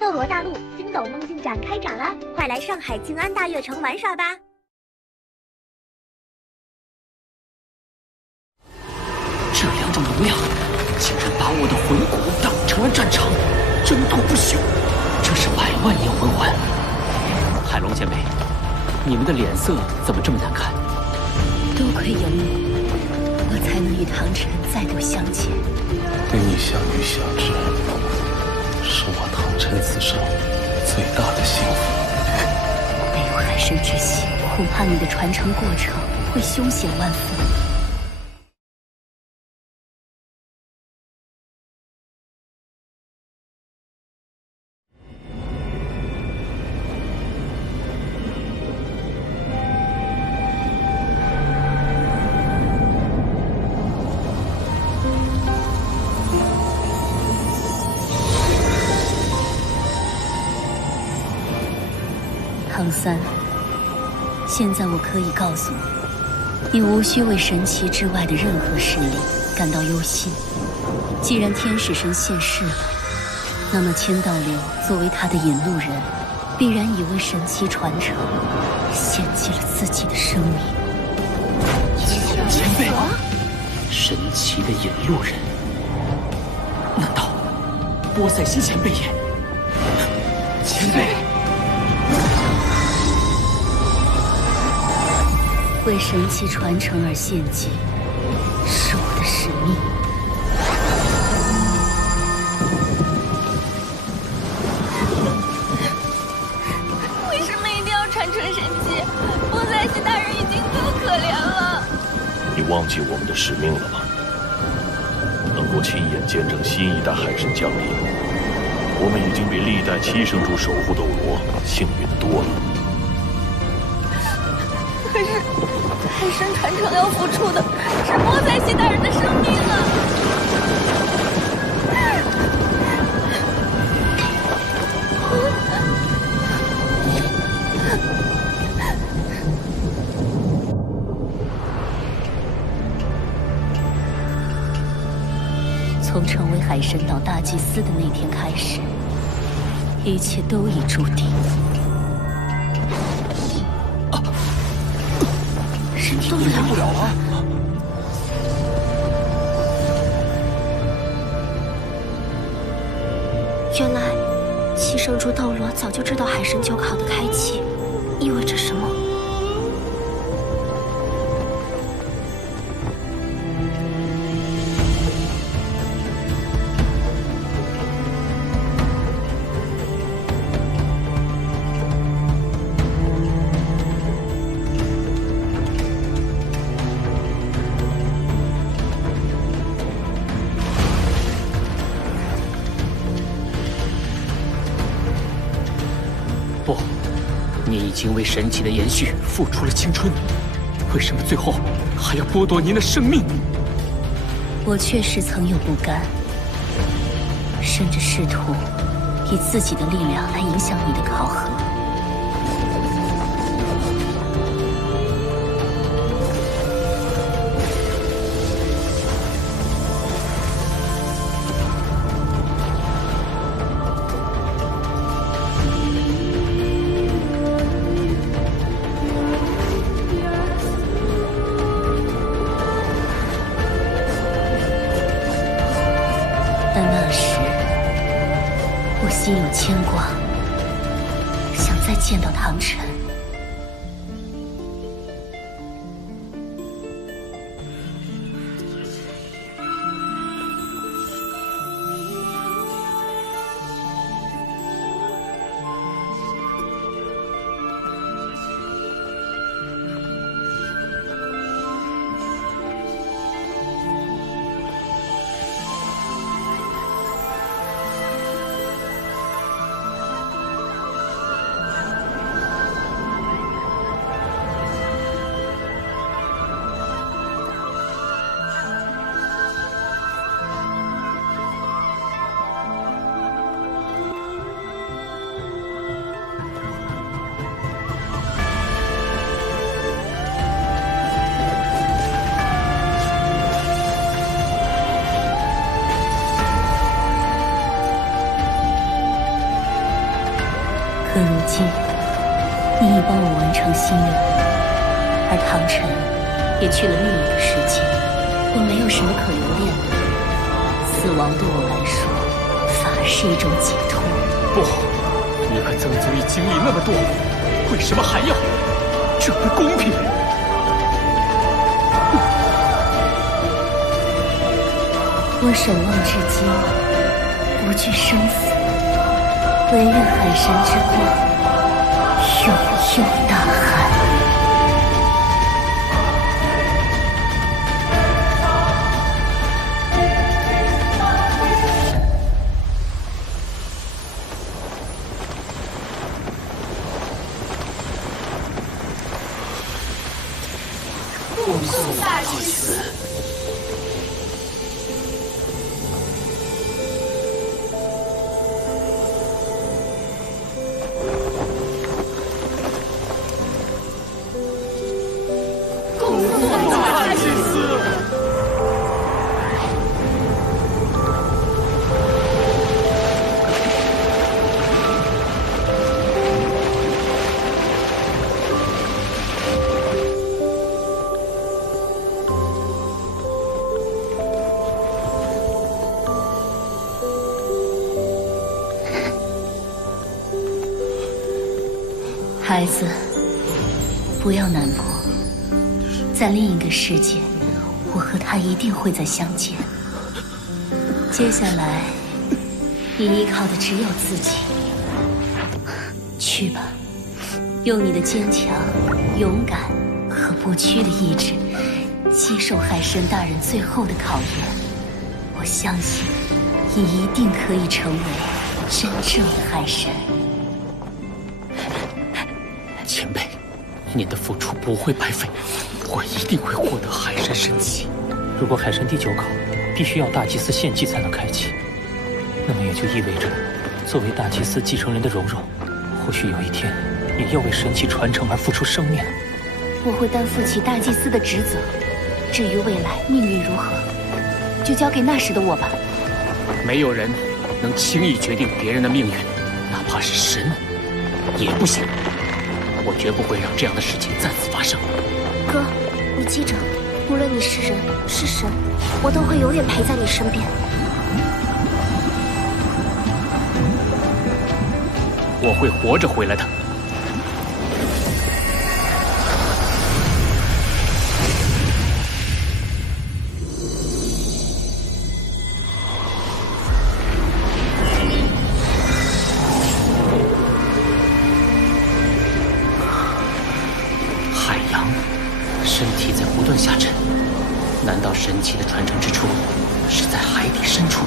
斗罗大陆星斗梦境展开展啦！快来上海静安大悦城玩耍吧！这两种能量竟然把我的魂骨当成了战场，争夺不休，这是100万年魂环。海龙前辈，你们的脸色怎么这么难看？多亏有你，我才能与唐晨再度相见。与你相遇相知，是我唐晨此生最大的幸福。没有海神之心，恐怕你的传承过程会凶险万分。唐三，现在我可以告诉你，你无需为神奇之外的任何势力感到忧心。既然天使神现世了，那么千道流作为他的引路人，必然已为神奇传承献祭了自己的生命。前辈，神奇的引路人，难道波塞西前辈也？前辈。为神奇传承而献祭，是我的使命。为什么一定要传承神奇？波塞西大人已经够可怜了。你忘记我们的使命了吗？能够亲眼见证新一代海神降临，我们已经比历代7圣主守护斗罗幸运多了。可是，海神传承要付出的是波塞西大人的生命啊！从成为海神岛大祭司的那天开始，一切都已注定。动不了了。原来7圣主斗罗早就知道海神9考的开启意味着什么。不，你已经为神奇的延续付出了青春，为什么最后还要剥夺您的生命？我确实曾有不甘，甚至试图以自己的力量来影响你的考核。但那时，我心有牵挂，想再见到唐晨。今你已帮我完成心愿，而唐晨也去了另一个世界，我没有什么可留恋的。死亡对我来说，反而是一种解脱。不，你可曾足以经历那么多，为什么还要？这不公平！我守望至今，不惧生死，唯愿海神之光永佑大海。护送大祭司。孩子，不要难过，在另一个世界，我和他一定会再相见。接下来，你依靠的只有自己。去吧，用你的坚强、勇敢和不屈的意志，接受海神大人最后的考验。我相信，你一定可以成为真正的海神。前辈，您的付出不会白费，我一定会获得海神神器。如果海神第9考必须要大祭司献祭才能开启，那么也就意味着，作为大祭司继承人的蓉蓉，或许有一天也要为神器传承而付出生命。我会担负起大祭司的职责，至于未来命运如何，就交给那时的我吧。没有人能轻易决定别人的命运，哪怕是神也不行。我绝不会让这样的事情再次发生。哥，你记着，无论你是人是神，我都会永远陪在你身边。我会活着回来的。身体在不断下沉，难道神器的传承之处是在海底深处？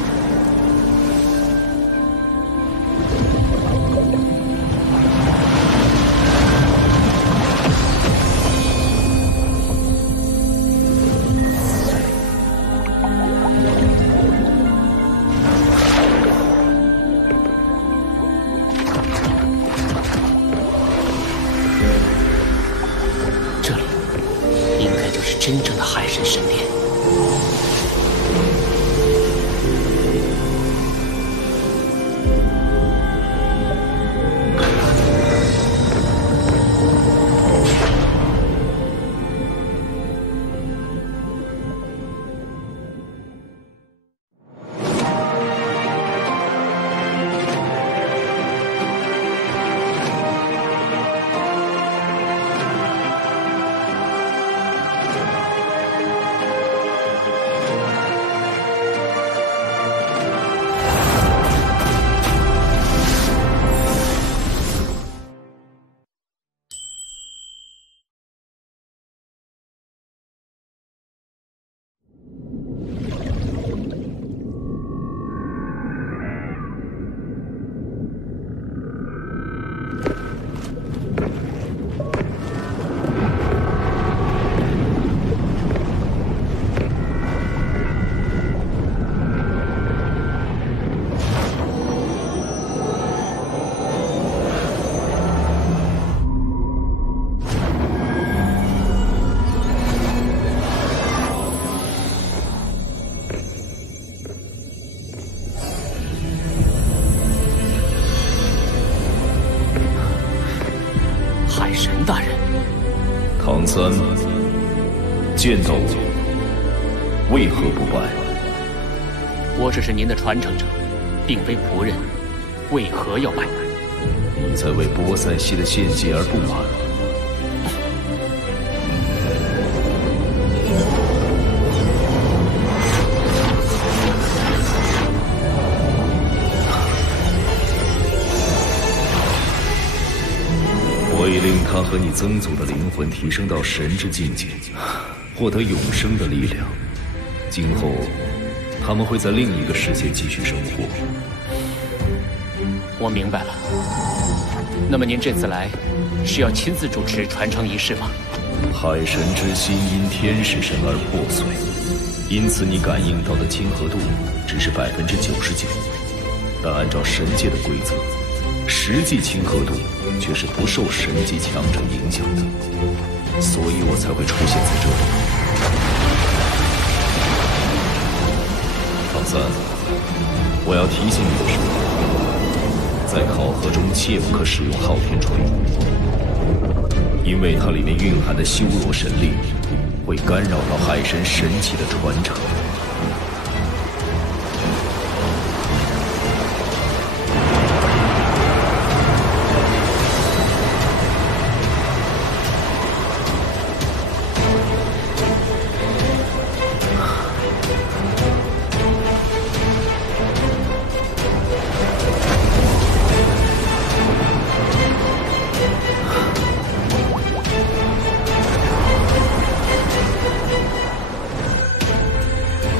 三，见到我，为何不拜？我只是您的传承者，并非仆人，为何要拜？你在为波塞西的献祭而不满？我已令他和你曾祖的灵魂提升到神之境界，获得永生的力量。今后，他们会在另一个世界继续生活。我明白了。那么您这次来，是要亲自主持传承仪式吗？海神之心因天使神而破碎，因此你感应到的亲和度只是99%，但按照神界的规则，实际亲和度却是不受神级强者影响的，所以我才会出现在这里。唐三，我要提醒你的是，在考核中切不可使用昊天锤，因为它里面蕴含的修罗神力会干扰到海神神器的传承。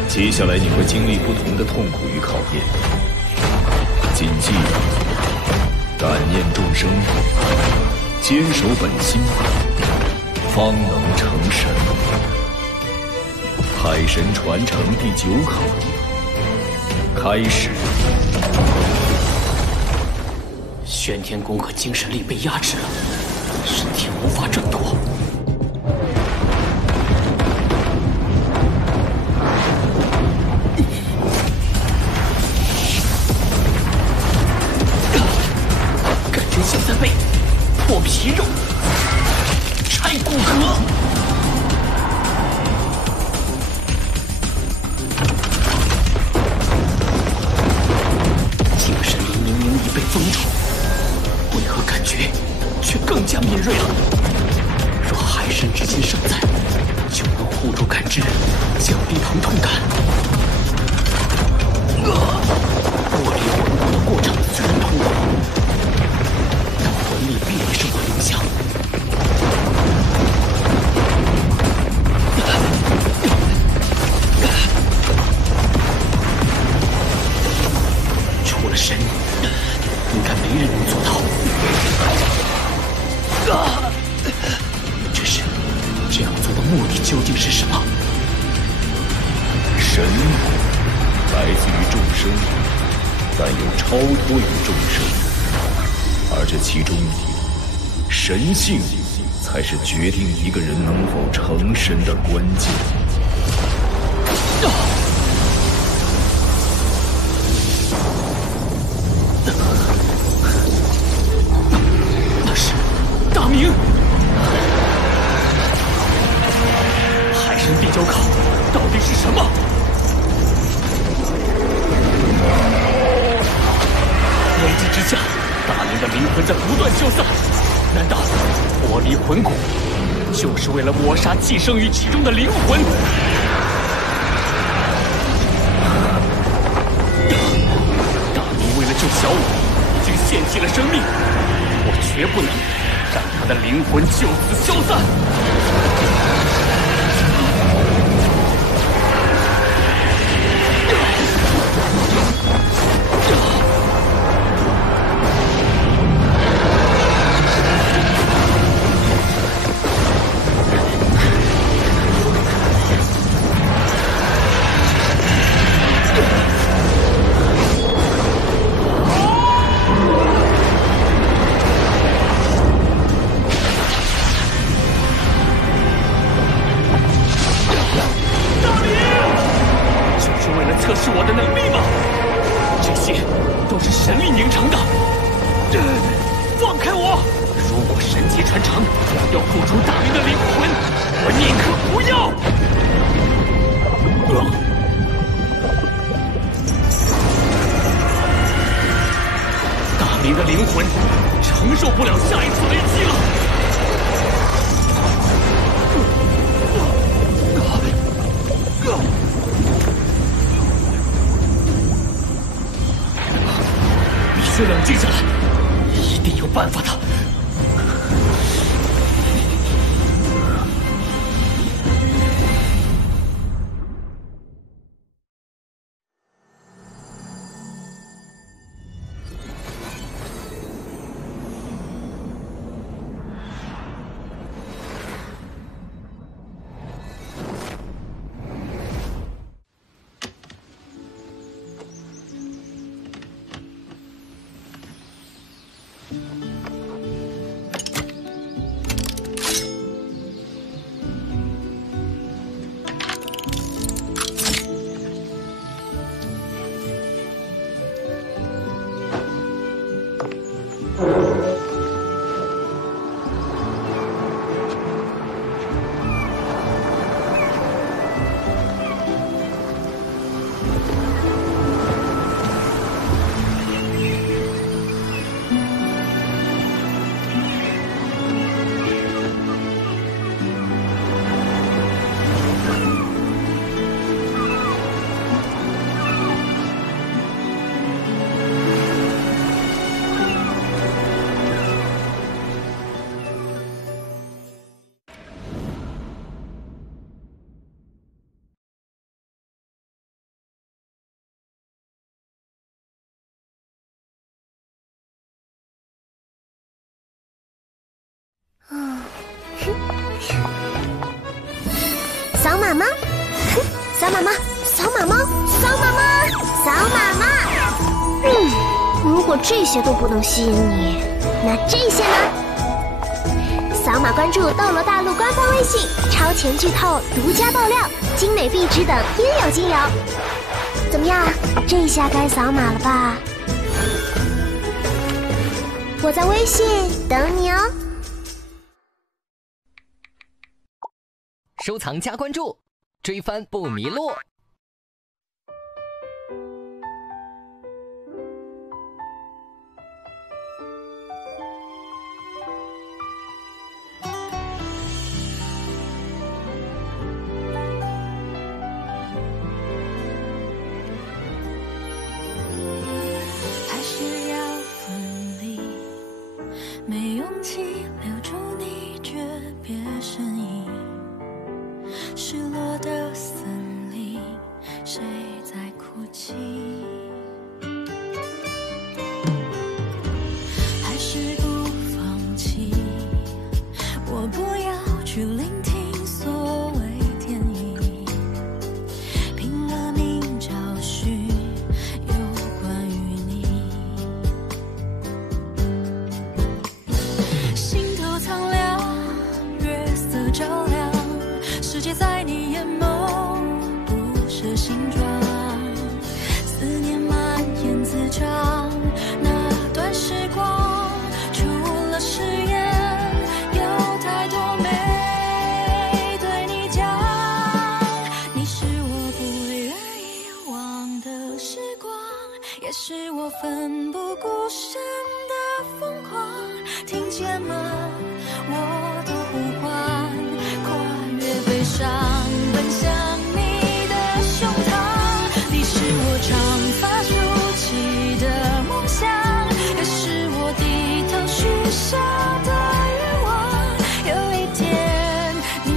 接下来你会经历不同的痛苦与考验，谨记感念众生，坚守本心，方能成神。海神传承第9考开始。玄天宫和精神力被压制了，身体无法挣脱。小三倍，破皮肉，拆骨骼。精神力明明已被封住，为何感觉却更加敏锐了？若海神之心尚在，就能护住感知，降低疼痛感。剥离魂骨的过程虽然痛苦，魂力并未受到影响。除了神，应该没人能做到。只是这样做的目的究竟是什么？神来自于众生，但又超脱于众生。而这其中，神性才是决定一个人能否成神的关键。那是大明。海神第9考到底是什么？危机之下，大明的灵魂在不断消散，难道剥离魂骨就是为了抹杀寄生于其中的灵魂？大明为了救小舞，已经献祭了生命，我绝不能让他的灵魂就此消散。是我的能力吗？这些都是神力凝成的。放开我！如果神级传承要付出大明的灵魂，我宁可不要。大明的灵魂承受不了下一次危机了。必须冷静下来，一定有办法的。扫码吗？扫码吗？扫码吗？扫码吗？扫码吗？如果这些都不能吸引你，那这些呢？扫码关注斗罗大陆官方微信，超前剧透、独家爆料、精美壁纸等应有尽有。怎么样？这下该扫码了吧？我在微信等你哦。收藏加关注，追番不迷路。还是要分离，没勇气留住你诀别身影。失落的森林，谁在哭泣？还是不放弃？我不要去聆听所谓天意，拼了命找寻有关于你。心头苍凉，月色照亮。世界在你眼眸，不设形状，思念蔓延滋长。那段时光，除了誓言，有太多没对你讲。你是我不愿遗忘的时光，也是我奋不顾身的疯狂。听见吗？我的呼唤。悲伤奔向你的胸膛，你是我长发竖起的梦想，也是我低头许下的愿望。有一天你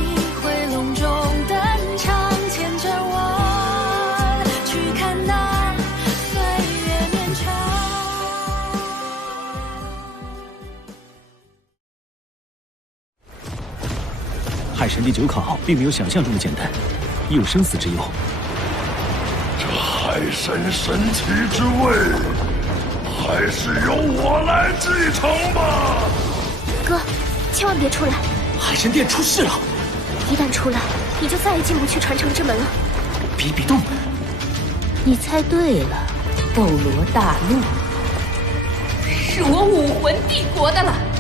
会隆重登场，牵着我去看那岁月绵长。海神殿9考并没有想象中的简单，也有生死之忧。这海神神奇之位，还是由我来继承吧。哥，千万别出来！海神殿出事了！一旦出来，你就再也进不去传承之门了。比比东，你猜对了，斗罗大陆。是我武魂帝国的了。